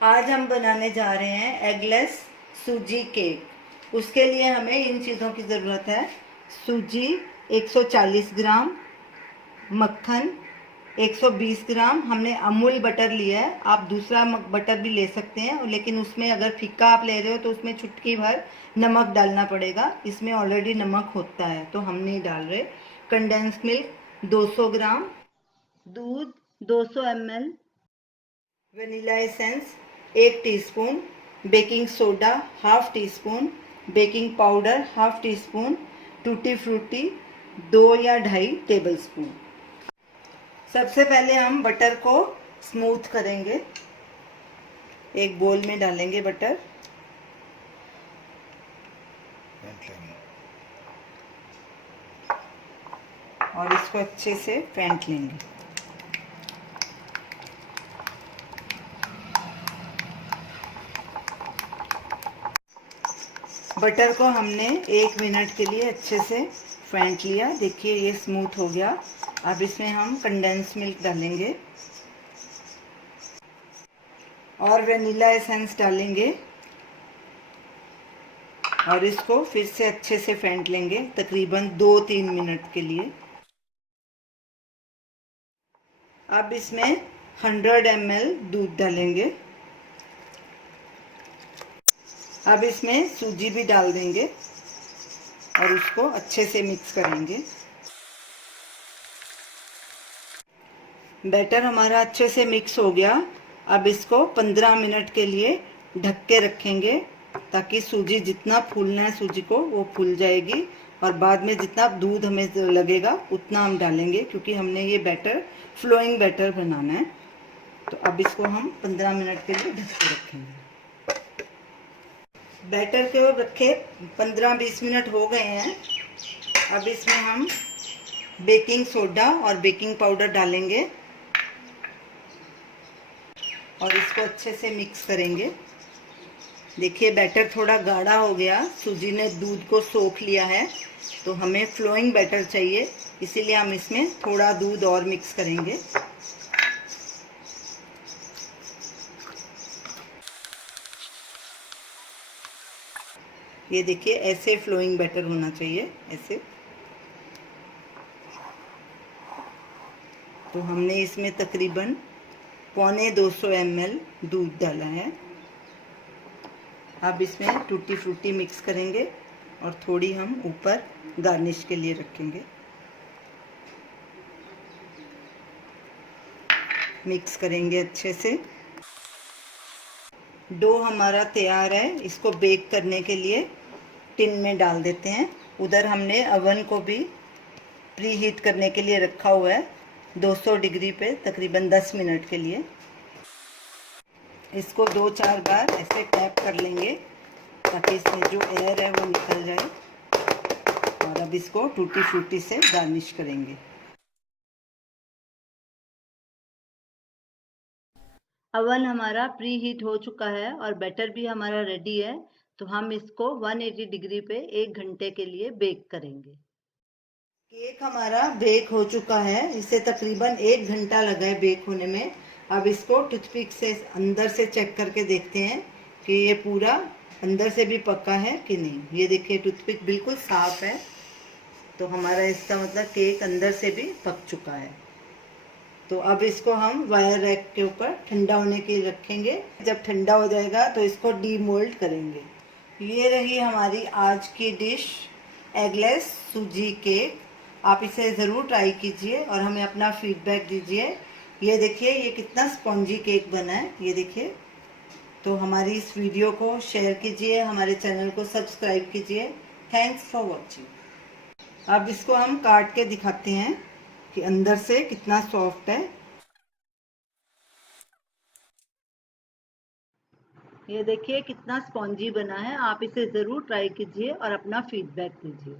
आज हम बनाने जा रहे हैं एगलेस सूजी केक। उसके लिए हमें इन चीज़ों की ज़रूरत है। सूजी 140 ग्राम, मक्खन 120 ग्राम, हमने अमूल बटर लिया है। आप दूसरा बटर भी ले सकते हैं, लेकिन उसमें अगर फीका आप ले रहे हो तो उसमें चुटकी भर नमक डालना पड़ेगा। इसमें ऑलरेडी नमक होता है तो हम नहीं डाल रहे। कंडेंस मिल्क 200 ग्राम, दूध 200 ml, vanilla essence 1 teaspoon, baking soda half tea spoon, baking powder half tea spoon, tutti frutti 2 या 2.5 टेबल स्पून। सबसे पहले हम बटर को स्मूथ करेंगे। एक बोल में डालेंगे बटर और इसको अच्छे से फेंट लेंगे। बटर को हमने 1 मिनट के लिए अच्छे से फेंट लिया। देखिए ये स्मूथ हो गया। अब इसमें हम कंडेंस मिल्क डालेंगे और वनीला एसेंस डालेंगे और इसको फिर से अच्छे से फेंट लेंगे तकरीबन 2-3 मिनट के लिए। अब इसमें 100 ml दूध डालेंगे। अब इसमें सूजी भी डाल देंगे और उसको अच्छे से मिक्स करेंगे। बैटर हमारा अच्छे से मिक्स हो गया। अब इसको 15 मिनट के लिए ढक के रखेंगे ताकि सूजी जितना फूलना है सूजी को वो फूल जाएगी और बाद में जितना दूध हमें लगेगा उतना हम डालेंगे, क्योंकि हमने ये बैटर फ्लोइंग बैटर बनाना है। तो अब इसको हम 15 मिनट के लिए ढक के रखेंगे। बैटर को रखे 15-20 मिनट हो गए हैं। अब इसमें हम बेकिंग सोडा और बेकिंग पाउडर डालेंगे और इसको अच्छे से मिक्स करेंगे। देखिए बैटर थोड़ा गाढ़ा हो गया, सूजी ने दूध को सोख लिया है, तो हमें फ्लोइंग बैटर चाहिए, इसीलिए हम इसमें थोड़ा दूध और मिक्स करेंगे। ये देखिए ऐसे फ्लोइंग बैटर होना चाहिए, ऐसे। तो हमने इसमें तकरीबन 250 ml दूध डाला है। अब इसमें टूटी फ्रूटी मिक्स करेंगे और थोड़ी हम ऊपर गार्निश के लिए रखेंगे। मिक्स करेंगे अच्छे से। डो हमारा तैयार है। इसको बेक करने के लिए टिन में डाल देते हैं। उधर हमने अवन को भी प्री हीट करने के लिए रखा हुआ है 200 डिग्री पे तकरीबन 10 मिनट के लिए। इसको 2-4 बार ऐसे टैप कर लेंगे ताकि इसमें जो एयर है वो निकल जाए। और अब इसको टूटी फ्रूटी से गार्निश करेंगे। अवन हमारा प्री हीट हो चुका है और बैटर भी हमारा रेडी है, तो हम इसको 180 डिग्री पे 1 घंटे के लिए बेक करेंगे। केक हमारा बेक हो चुका है। इसे तकरीबन 1 घंटा लगा है बेक होने में। अब इसको टूथपिक से अंदर से चेक करके देखते हैं कि ये पूरा अंदर से भी पका है कि नहीं। ये देखिए टूथपिक बिल्कुल साफ है, तो हमारा इसका मतलब केक अंदर से भी पक चुका है। तो अब इसको हम वायर रैक के ऊपर ठंडा होने के लिए रखेंगे। जब ठंडा हो जाएगा तो इसको डीमोल्ड करेंगे। ये रही हमारी आज की डिश, एगलेस सूजी केक। आप इसे ज़रूर ट्राई कीजिए और हमें अपना फीडबैक दीजिए। ये देखिए ये कितना स्पॉन्जी केक बना है, ये देखिए। तो हमारी इस वीडियो को शेयर कीजिए, हमारे चैनल को सब्सक्राइब कीजिए। Thanks for watching. अब इसको हम काट के दिखाते हैं कि अंदर से कितना सॉफ्ट है। ये देखिए कितना स्पॉन्जी बना है। आप इसे ज़रूर ट्राई कीजिए और अपना फीडबैक दीजिए।